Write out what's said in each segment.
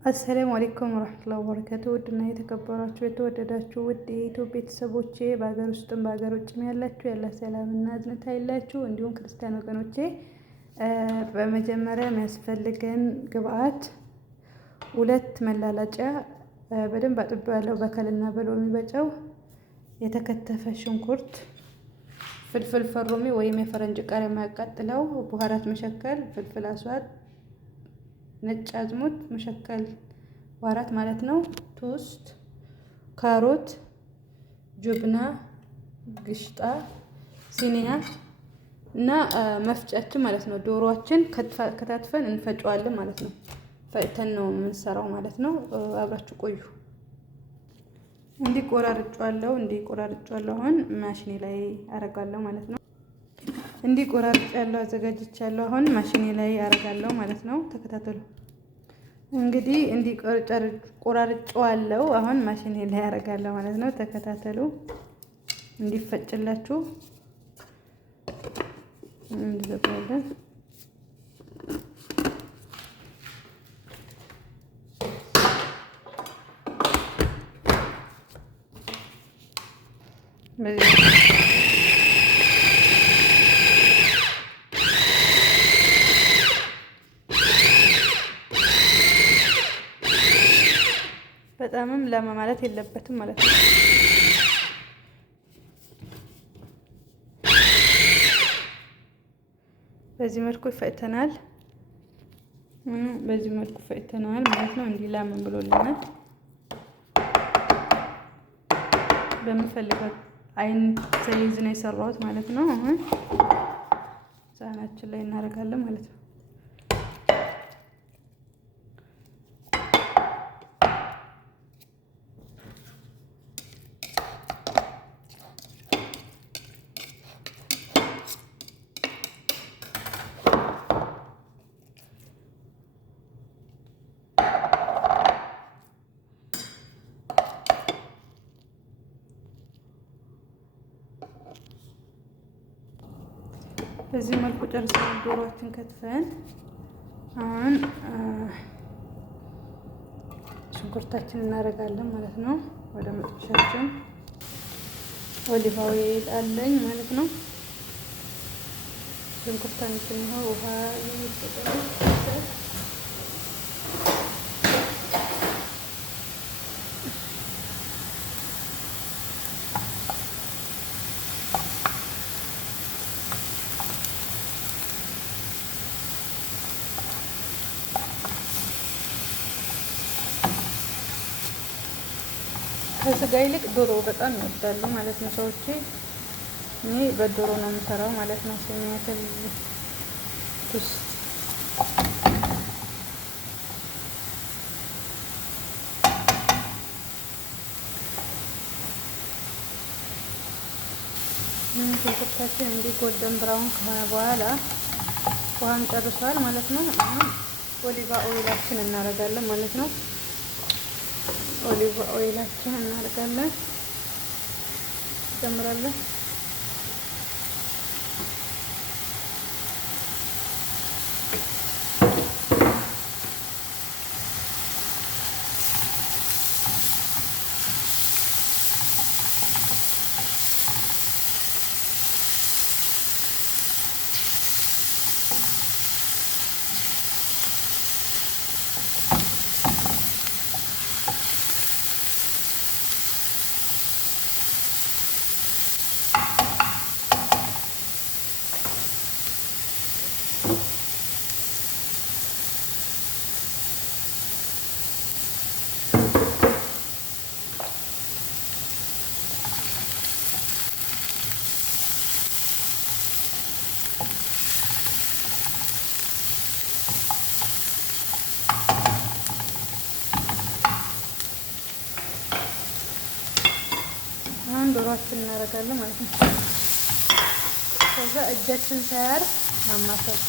አሰላሙ አለይኩም ወራህመቱላሂ ወበረካቱ። ውድና የተከበራችሁ የተወደዳችሁ ውድ የኢትዮ ቤተሰቦቼ በሀገር ውስጥም በሀገር ውጭም ያላችሁ ያለ ሰላምና እዝነት አይላችሁ። እንዲሁም ክርስቲያን ወገኖቼ በመጀመሪያ የሚያስፈልገን ግብአት 2 መላላጫ በደንብ አጥቤያለሁ በከልና በሎሚ በጨው፣ የተከተፈ ሽንኩርት፣ ፍልፍል ፈሮሚ ወይም የፈረንጅ ቃሪያ የማያቃጥለው፣ ቡሃራት መሸከል፣ ፍልፍል አስዋድ፣ ነጭ አዝሙድ መሸከል ዋራት ማለት ነው። ቶስት፣ ካሮት፣ ጁብና፣ ግሽጣ፣ ሲኒያ እና መፍጫችን ማለት ነው። ዶሮአችን ከታትፈን እንፈጨዋለን ማለት ነው። ፈጭተን ነው የምንሰራው ማለት ነው። አብራችሁ ቆዩ። እንዲህ ቆራርጫለሁ አሁን ማሽኔ ላይ አረጋለሁ ማለት ነው። እንዲህ ቆራርጫለሁ አዘጋጅቻለሁ አሁን ማሽኔ ላይ አረጋለሁ ማለት ነው። ተከታተሉ። እንግዲህ እንዲህ ቆራርጫለሁ አሁን ማሽኔ ላይ አረጋለሁ ማለት ነው። ተከታተሉ እንዲፈጭላችሁ እንዲዘጋለን። በጣምም ለማ ማለት የለበትም ማለት ነው። በዚህ መልኩ ይፈጭተናል። በዚህ መልኩ ፈጭተናል ማለት ነው። እንዲህ ላም ብሎልናል። በምፈልገው አይነት ሳይዝ ነው የሰራሁት ማለት ነው። አሁን ሳህናችን ላይ እናደርጋለን ማለት ነው። በዚህ መልኩ ጨርሰን ዶሮአችን ከትፈን አሁን ሽንኩርታችን እናደርጋለን ማለት ነው። ወደ መጥበሻችን ኦሊቭ ኦይል አለኝ ማለት ነው። ሽንኩርታችን ነው ውሃ የሚጠቀመው ከስጋ ይልቅ ዶሮ በጣም ይወዳሉ ማለት ነው ሰዎች። እኔ በዶሮ ነው የምሰራው ማለት ነው። ሲሚያተል ቱስ ሽንኩርታችን እንዲህ ጎልደን ብራውን ከሆነ በኋላ ውሃም ጨርሷል ማለት ነው። አሁን ኦሊቫ ኦይላችን እናደርጋለን ማለት ነው። ኦሊቭ ኦይላችን እናደርጋለን ጨምራለን። ዶሮአችን እናደርጋለን ማለት ነው። ከዛ እጃችን ሳያርፍ ማማሰል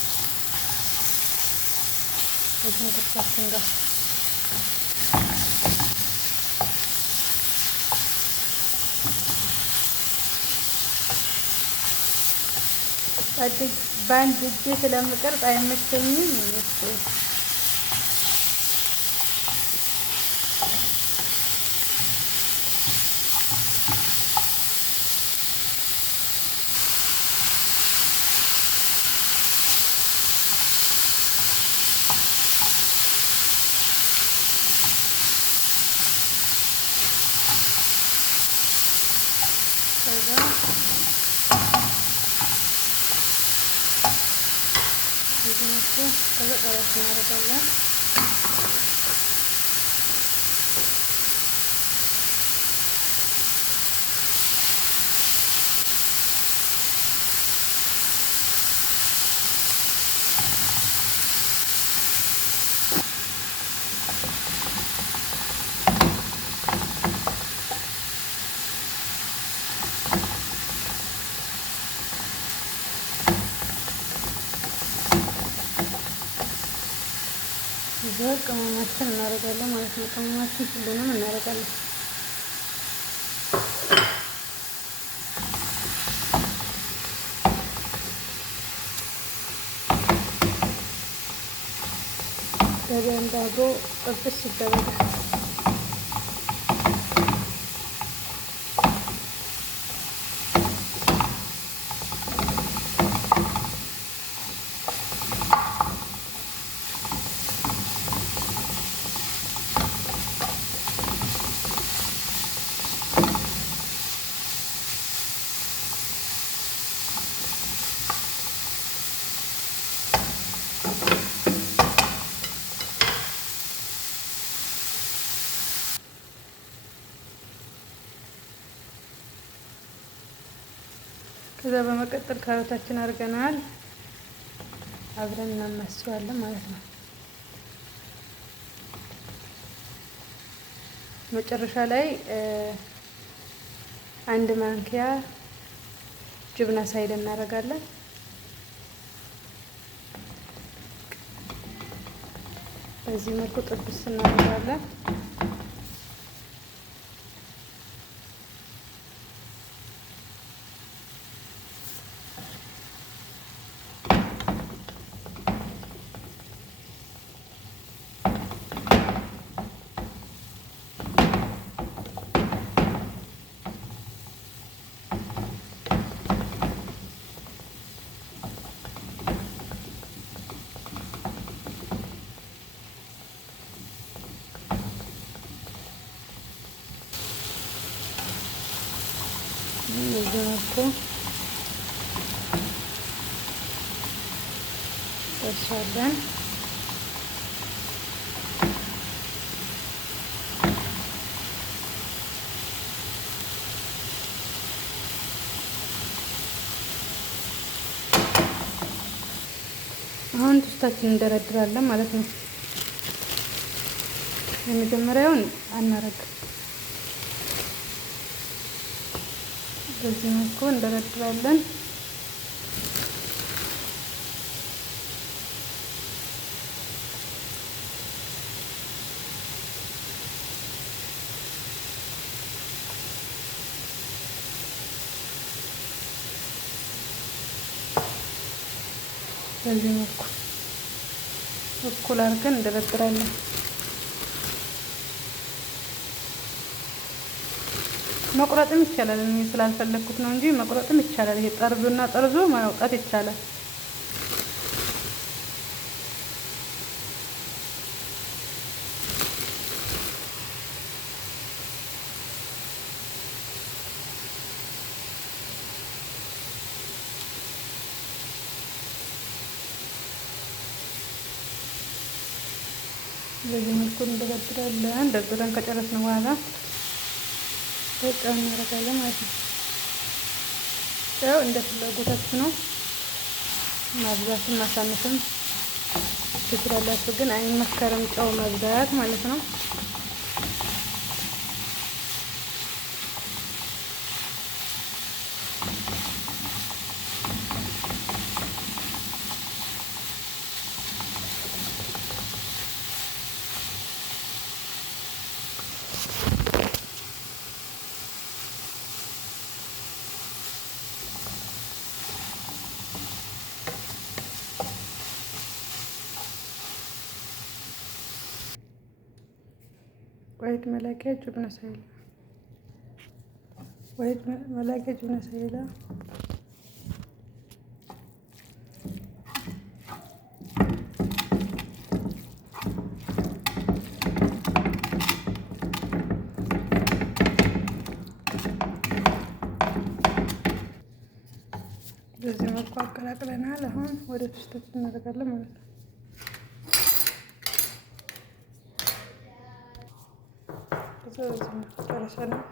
ከሽንኩርታችን ጋር በአንድ እጄ ስለምቀርጽ አይመቸኝም። በዚህ መልኩ ተዘቀረስ እናደርጋለን። እዚህ ቅመማችን እናደርጋለን ማለት ነው። ቅመማችን ሁሉንም እናደርጋለን። በደንብ አድርጎ ጥብስ ይደረጋል። ከዛ በመቀጠል ካሮታችን አድርገናል። አብረን እናማስለዋለን ማለት ነው። መጨረሻ ላይ 1 ማንኪያ ጅብና ሳይድ እናደርጋለን። በዚህ መልኩ ጥብስ እናደርጋለን። በዚህ መልኩ ደርሷለን። አሁን ቶስታችንን እንደረድራለን ማለት ነው። የመጀመሪያውን አናረግም። በዚህ መልኩ እንደረድራለን። በዚህ መልኩ እኩል አድርገን እንደረድራለን። መቁረጥም ይቻላል። እኔ ስላልፈለኩት ነው እንጂ መቁረጥም ይቻላል። ይሄ ጠርዙና ጠርዙ ማውጣት ይቻላል። በዚህ መልኩ እንደረድራለን። ደርድረን ከጨረስን በኋላ ጨው እናደርጋለን ማለት ነው። ጨው እንደ ፍላጎታችሁ ነው። ማብዛትም ማሳነስም ትችላላችሁ፣ ግን አይመከርም ጨው መብዛት ማለት ነው። ዋይት መላቂያ ጁብና ሳይላ ዋይት መላቂያ ጁብና ሳይላ በዚህ መልኩ አቀላቅለናል። አሁን ወደ ድስታችን እናደርጋለን ማለት ነው። በዚህ መልኩ ጨርሰናል።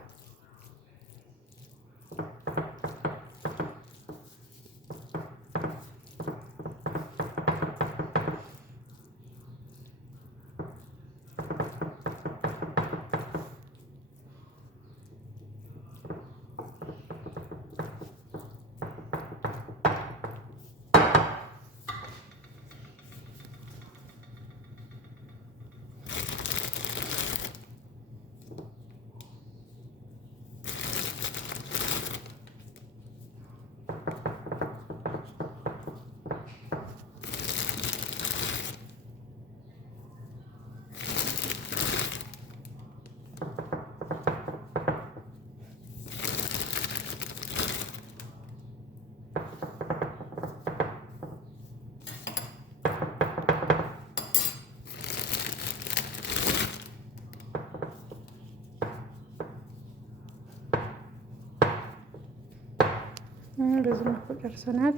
በዚህ መልኩ ጨርሰናል።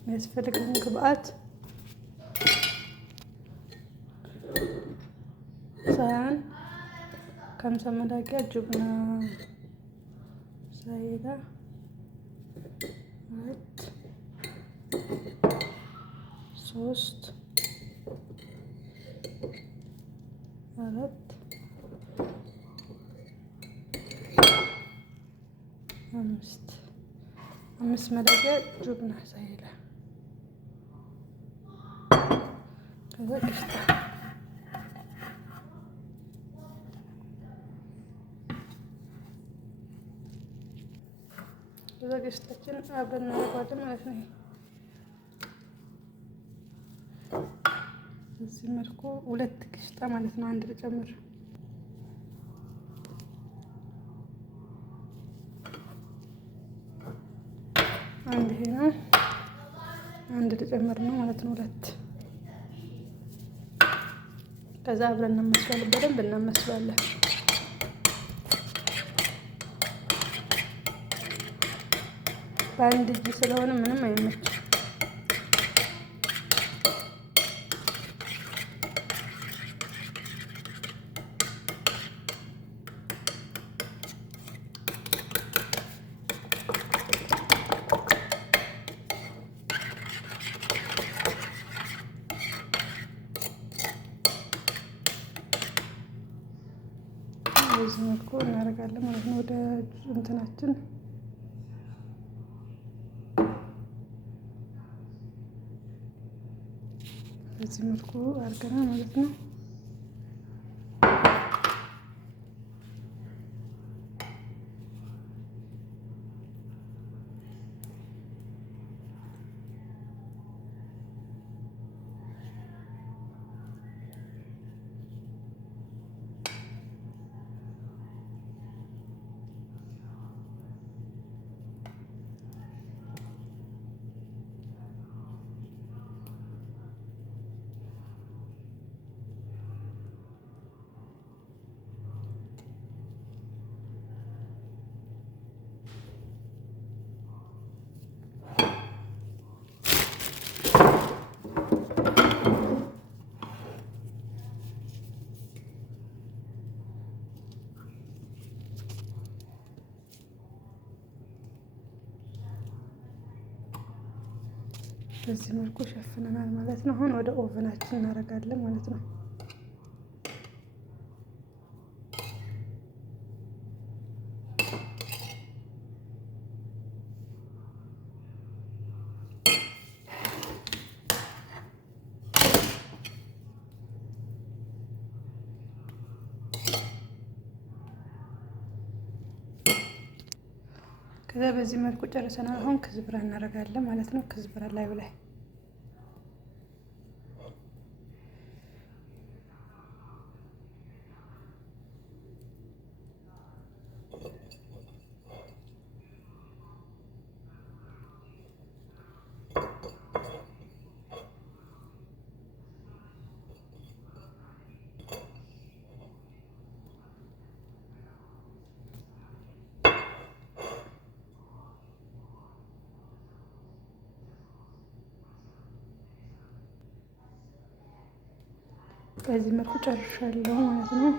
የሚያስፈልገን ግብአት ሳህን ከምሳ መላቂያ ጅብና ሳይዳ 3 4 5 መላቂያ ጅብና ሳይዳ ከዛ ቅሽታ ቅሽታችን አብረን እናደርገዋለን ማለት ነው። በዚህ መልኩ 2 ቅሽታ ማለት ነው። አንድ ልጨምር አንድ ይሄ ነው። አንድ ልጨምር ነው ማለት ነው። 2 ከዛ አብረን እናመስላለን። በደንብ እናመስላለን። በአንድ እጅ ስለሆነ ምንም አይመችም። በዚህ መልኩ እናደርጋለን ማለት ነው። ወደ እንትናችን በዚህ መልኩ አድርገናል ማለት ነው። በዚህ መልኩ ሸፍነናል ማለት ነው። አሁን ወደ ኦቨናችን እናደርጋለን ማለት ነው። ከዛ በዚህ መልኩ ጨርሰናል። አሁን ክዝብራ እናደርጋለን ማለት ነው። ክዝብራ ላይ በዚህ መልኩ ጨርሻለሁ ማለት ነው።